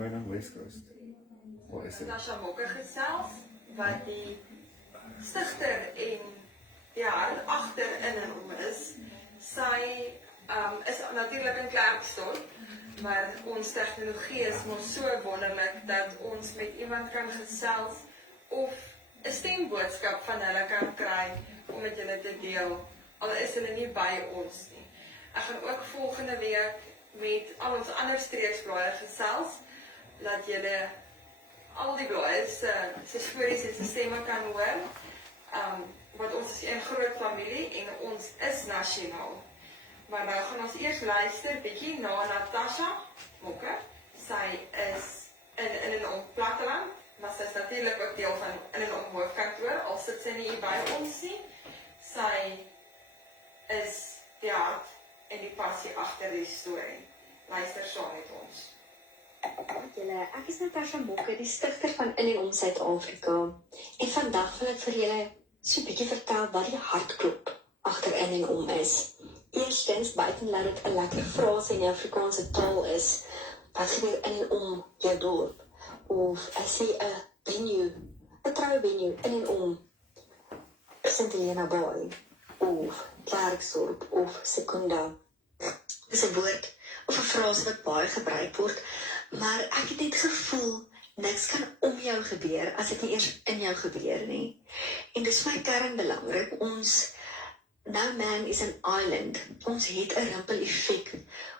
gaan dan West Coast. Waar is dit? Natasha Mokke gesels, wat die stigter en die hart agter in hom is. Sy is natuurlik in Klerksdorp, maar ons tegnologie is mos so wonderlik dat ons met iemand kan gesels of 'n stemboodskap van hulle kan kry om met julle te deel, al is hulle nie by ons nie. Ek gaan ook volgende week met al ons ander streeksblaaie gesels, dat julle al die blaaie se stories en se stemme kan hoor, want ons is een groot familie en ons is nasionaal. Maar nou gaan ons eers luister bietjie na Natasha Mokke. Sy is in 'n platteland, maar sy is natuurlik ook deel van in 'n hoofkantoor, al sit sy nie hier by ons nie. Sy is die hart en die passie agter die storie. Luister saam met ons. Julle, ek is Natasha Mokke, die stigter van In en Om Suid-Afrika. En vandag wil ek vir julle so 'n bietjie vertel wat die hartklop agter In en Om is. Eerstens, buiten laat dit 'n lekker frase in die Afrikaanse taal is, wat gebeur in en om jou dorp, of as jy 'n venue, 'n troue venue in en om St. Helena Bay, of Klerksdorp, of Secunda. Dis 'n woord of 'n frase wat baie gebruik word, maar ek het net gevoel, niks kan om jou gebeur as dit nie eers in jou gebeur nie. En dis my kern belangrik, no man is an island. Ons het 'n rimpel-effek,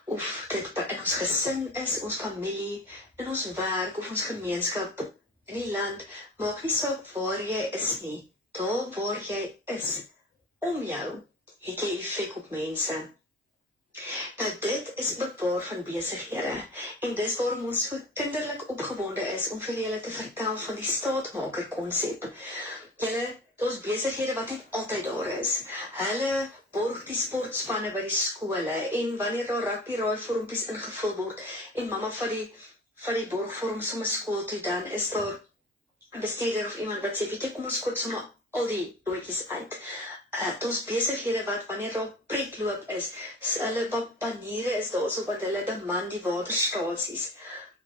of dit in ons gesin is, ons familie, in ons werk, of ons gemeenskap, in die land, maak nie saak waar jy is nie. Daar waar jy is, om jou, het jy effek op mense. Nou dit is bepaar van besighede, en dis waarom ons so kinderlik opgewonde is om vir julle te vertel van die staatmaker konsep. Julle, daar's besighede wat nie altyd daar is. Hulle borg die sportspanne by die skole, en wanneer daar rugby-raaivormpies ingevul word, en mamma van die borgvorm sommer skool toe, dan is daar 'n bestuurder of iemand wat sê, weet jy, kom ons koop sommer al die broodjies uit. Daar's besighede wat, wanneer daar pretloop is, hulle paniere is daar, so wat hulle beman die waterstasies.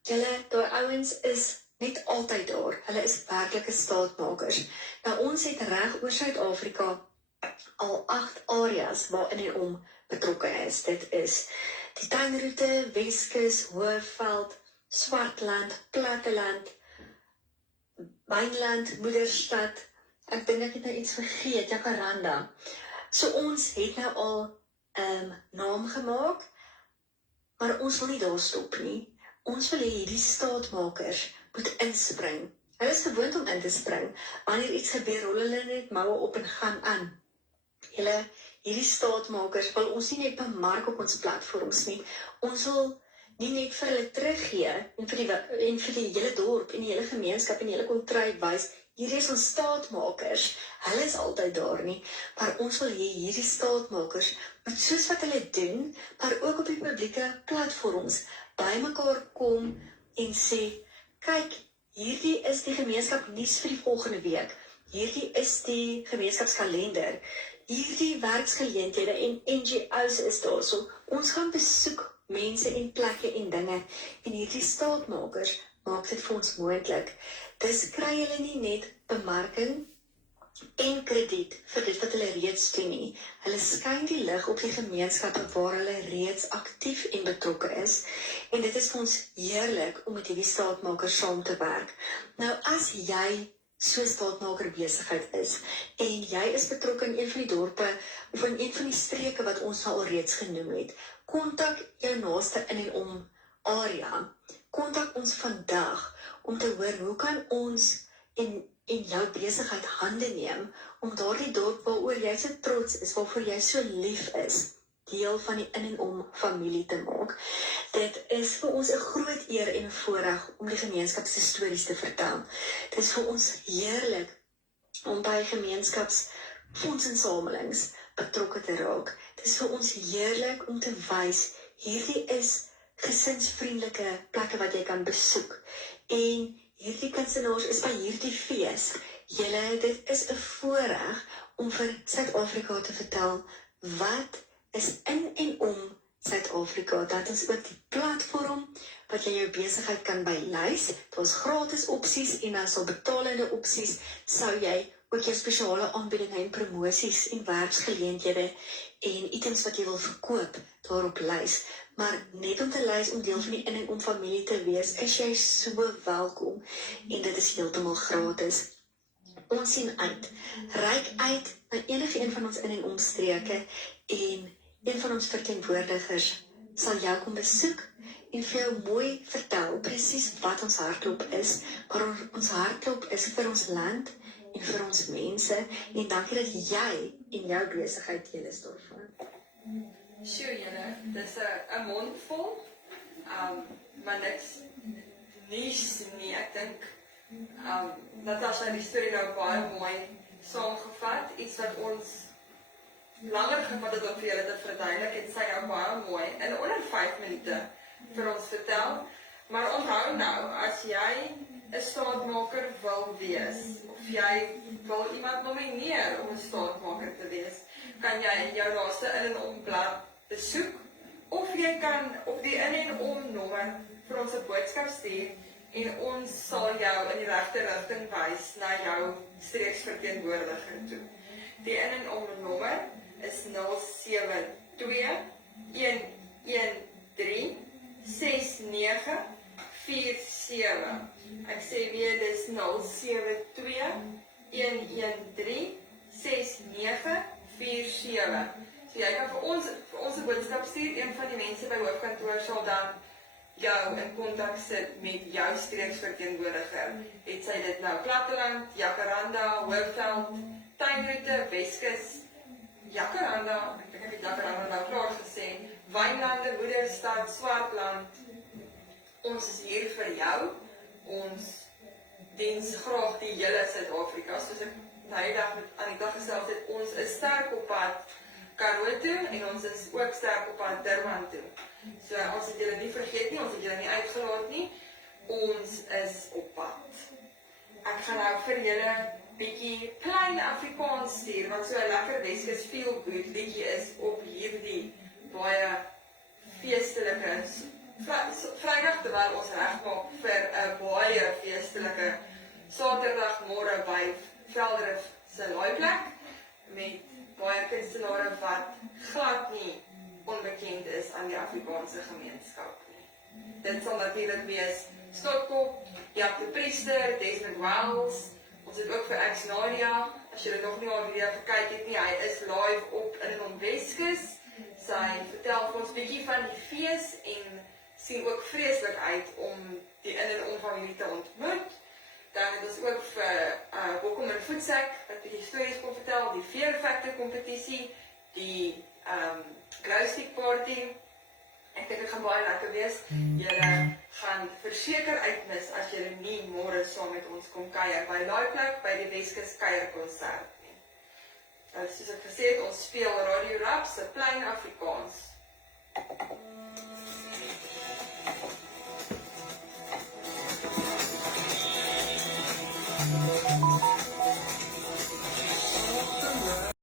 Julle, daai ouens is net altyd daar. Hulle is werklike staatmakers. Nou ons het reg oor Suid-Afrika al 8 areas waar In en Om betrokke is. Dit is die tuinroete, Weskus, Hoëveld, Swartland, Platteland, Wynland, Moederstad. Ek dink ek het nou iets vergeet, Jacaranda. So ons het nou al naam gemaak, maar ons wil nie daar stop nie. Ons wil hê hierdie staatmakers moet inspring. Hulle is gewoond om in te spring. Wanneer iets gebeur, rol hulle net moue op en gaan aan. Hierdie staatmakers wil ons nie net bemark op ons platforms nie. Ons wil nie net vir hulle teruggee en vir die hele dorp en die hele gemeenskap en die hele kontry wys, hierdie is ons staatmakers. Hulle is altyd daar nie, maar ons wil hê hierdie staatmakers moet soos wat hulle doen, maar ook op die publieke platforms by mekaar kom en sê, kyk, hierdie is die gemeenskap nuus vir die volgende week. Hierdie is die gemeenskapskalender. Hierdie werksgeleenthede en NGO's is daar. So, ons gaan besoek mense en plekke en dinge. En hierdie staatmakers maak dit vir ons moontlik. Dis kry hulle nie net bemarking en krediet vir dit wat hulle reeds doen nie. Hulle skyn die lig op die gemeenskappe waar hulle reeds aktief en betrokke is. En dit is vir ons heerlik om met hierdie staatmakers saam te werk. Nou as jy so staatmaker besigheid is, en jy is betrokke in een van die dorpe, of in een van die streke wat ons al reeds genoem het, kontak jou naaste In en Om area. Kontak ons vandag, om te hoor, hoe kan ons en jou besigheid hande neem, om daardie dorp waaroor jy so trots is, waarvoor jy so lief is, deel van die In en Om familie te maak. Dit is vir ons 'n groot eer en voorreg om die gemeenskap se stories te vertel. Dit is vir ons heerlik om by gemeenskapsfondsinsamelings betrokke te raak. Dit is vir ons heerlik om te wys, hierdie is gesinsvriendelike plekke wat jy kan besoek. En hierdie kunstenaars is by hierdie fees. Julle, dit is 'n voorreg om vir Suid-Afrika te vertel wat is In en Om Suid-Afrika, dat ons ook die platform wat jy jou besigheid kan bylys. Daar's gratis opsies en dan sal betalende opsies, sou jy ook jou spesiale aanbiedinge en promosies en werksgeleenthede en items wat jy wil verkoop daarop lys. Maar net om te lys om deel van die in- en omfamilie te wees, is jy so welkom en dit is heeltemal gratis. Ons sien uit, reik uit na enige een van ons in- en omstreke en een van ons verteenwoordigers sal jou kom besoek en vir jou mooi vertel presies wat ons hartklop is, maar ons hartklop is vir ons land en vir ons mense en dankie dat jy en jou besigheid deel is daarvan. Sjoe julle, dis 'n mond vol, maar niks nuus nie, ek dink. Natasha het die storie nou baie mooi saamgevat, iets wat ons langer gevat het om vir julle te verduidelik, het sy nou baie mooi in onder 5 minute vir ons vertel. Maar onthou nou, as jy 'n staatmaker wil wees, of jy wil iemand nomineer om 'n staatmaker te wees, kan jy jou naaste in- en omblad besoek, of jy kan op die in- en omnommer vir ons 'n boodskap stuur en ons sal jou in die regte rigting wys na jou streeksverteenwoordiger toe. Die in- en omnommer is 072 113 6947. Ek sê weer, dis 072 113 6947. So jy kan vir ons 'n boodskap stuur, een van die mense by hoofkantoor sal dan jou in kontak sit met jou streeksverteenwoordiger. Het sy dit nou Platteland, Jacaranda, Hoofveld, Tuinroete, Weskus, Jacaranda, ek dink ek het Jacaranda nou klaar gesê, Wynlande, Woederstad, Swartland. Ons is hier vir jou. Ons diens graag die hele Suid-Afrika. Soos ek nou die dag met Anita gesels het, ons is sterk op pad Karoo toe en ons is ook sterk op pad Durban toe. So ons het julle nie vergeet nie, ons het julle nie uitgelaat nie. Ons is op pad. Ek gaan nou vir julle bietjie klein Afrikaans stuur, wat so 'n lekker Weskus feel good liedjie is op hierdie baie feestelike Vrydag, terwyl ons regmaak vir 'n baie feestelike Saterdagmôre by Velderif se laaiplek met baie kunstenaars wat glad nie onbekend is aan die Afrikaanse gemeenskap nie. Dit sal natuurlik wees Stotkop, Jaap de Priester, Desmond Wells. Ons het ook vir Ex Nadia, as jy dit nog nie al video gekyk het nie, hy is live op in en om Weskus. Sy vertel vir ons bietjie van die fees en sien ook vreeslik uit om die in en om familie te ontmoet. Dan het ons ook vir Bokkom en Voetsek, wat die stories kon vertel, die veervegte kompetisie, die glowstick party. Ek dink dit gaan baie lekker wees. Julle gaan verseker uitmis as julle nie môre saam met ons kom kuier by laaiplek by die Weskus kuierkonsert nie. Soos ek gesê het, ons speel Radio Rap se plain Afrikaans.